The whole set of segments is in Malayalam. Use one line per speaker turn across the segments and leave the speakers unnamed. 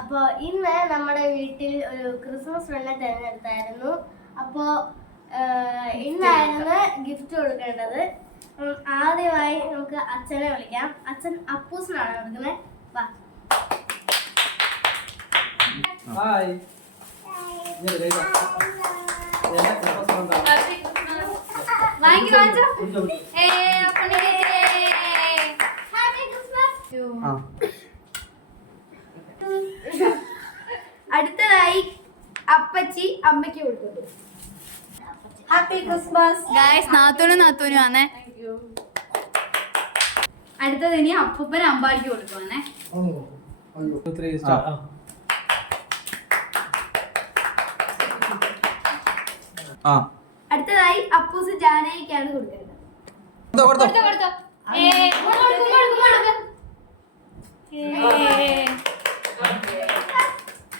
അപ്പോൾ ഇന്ന് നമ്മുടെ വീട്ടിൽ ഒരു ക്രിസ്മസ് ഫ്രണ്ടിനെ തിരഞ്ഞെടുത്തായിരുന്നു. അപ്പോ ഇന്നായിരുന്നു ഗിഫ്റ്റ് കൊടുക്കേണ്ടത്. ആദ്യമായി നമുക്ക് അച്ഛനെ വിളിക്കാം. അച്ഛൻ അപ്പൂസിനാണ് കൊടുക്കുന്നത് വാ.
ഹായ്.
വാങ്ങിക്കോ, വാങ്ങിച്ചോ.
ഹാപ്പി ക്രിസ്മസ്
അമ്മയ്ക്ക് കൊടുക്കുന്നു. ഹാപ്പി ക്രിസ്മസ്
ഗായ്സ് നാത്തൂനും നാത്തൂനും ആണേ. അടുത്തത് ഇനി അപ്പൂപ്പൻ അമ്പാടിക്ക് കൊടുക്കുവാണേ.
അടുത്തതായി അപ്പൂസ് ജാനയ്ക്കാണ് കൊടുക്കുന്നത്.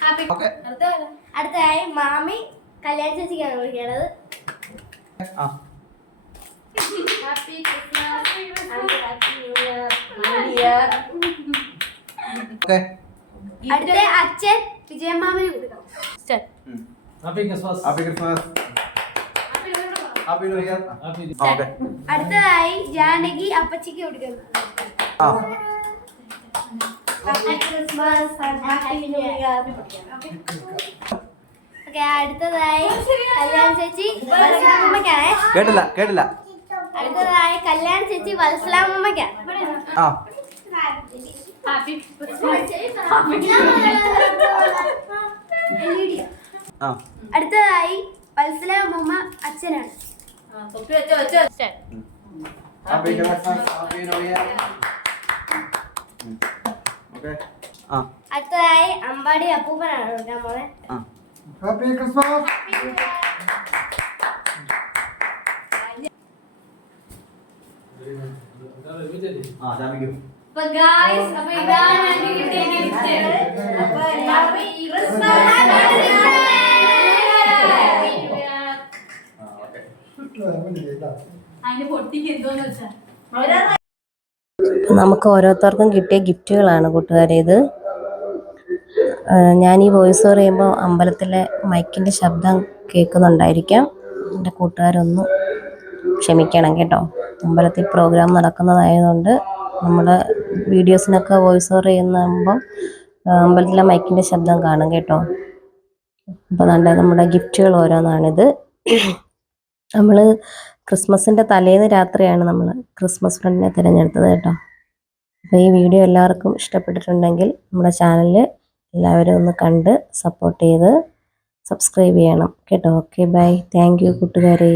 ഹാപ്പി
മാമി കല്യാണ ചേച്ചിക്കാണ് വിളിക്കേണ്ടത്
ആ.
Happy Christmas
okay.
അടുത്ത അച്ഛൻ വിജയമാമന് കൊടുക്കണം
ഉം.
Happy Christmas
happy Christmas happy new year
happy
ആ, ഓക്കേ.
അടുത്തതായി ജാനകി അപ്പച്ചിക്ക് കൊടുക്കുന്നു
ആ.
Happy Christmas happy new year okay അടുത്തതായി കല്യാൺ ചേച്ചി
കേട്ടില്ല കേട്ടില്ല.
അടുത്തതായി കല്യാൺ ചേച്ചി വത്സലാമ്മയ്ക്കാണ്
ആ.
അടുത്തതായി വത്സലാമ്മ അച്ഛനാണ്.
അടുത്തതായി അമ്പാടി അപ്പൂപ്പനാണ്
ആ.
ഹാപ്പി ക്രിസ്മസ്
അപ്പൊ ഗായ്സ് അപ്പൊ ഇതാണ് എനിക്ക് കിട്ടിയ ഗിഫ്റ്റ് അപ്പൊ എല്ലാവർക്കും
ആ ഓക്കേ.
അതിന് പൊട്ടിക്ക് എന്തോന്ന് വെച്ചാ?
നമുക്ക് ഓരോരുത്തർക്കും കിട്ടിയ ഗിഫ്റ്റുകളാണ് കൂട്ടുകാരെ ഇത്. ആ, ഞാൻ ഈ വോയിസ് ഓവർ ചെയ്യുമ്പോൾ അമ്പലത്തിലെ മൈക്കിന്റെ ശബ്ദം കേൾക്കുന്നുണ്ടായിരിക്കാം. എന്റെ കൂട്ടുകാരൊന്ന് ക്ഷമിക്കണം കേട്ടോ. അമ്പലത്തിൽ പ്രോഗ്രാം നടക്കുന്നതായതുകൊണ്ട് നമ്മുടെ വീഡിയോസിനൊക്കെ വോയിസ് ഓവർ ചെയ്യുമ്പോൾ അമ്പലത്തിലെ മൈക്കിന്റെ ശബ്ദം കാണും കേട്ടോ. അപ്പോൾ നല്ല നമ്മുടെ ഗിഫ്റ്റുകൾ ഓരോന്നാണിത്. നമ്മൾ ക്രിസ്മസിന്റെ തലേന്ന് രാത്രിയാണ് നമ്മൾ ക്രിസ്മസ് ഫ്രണ്ടിനെ തിരഞ്ഞെടുത്തത് കേട്ടോ. അപ്പോൾ ഈ വീഡിയോ എല്ലാവർക്കും ഇഷ്ടപ്പെട്ടിട്ടുണ്ടെങ്കിൽ നമ്മുടെ ചാനൽ എല്ലാവരും ഒന്ന് കണ്ട് സപ്പോർട്ട് ചെയ്ത് സബ്സ്ക്രൈബ് ചെയ്യണം. കേട്ടോ? ഓക്കെ ബൈ താങ്ക് യു കൂട്ടുകാരെ.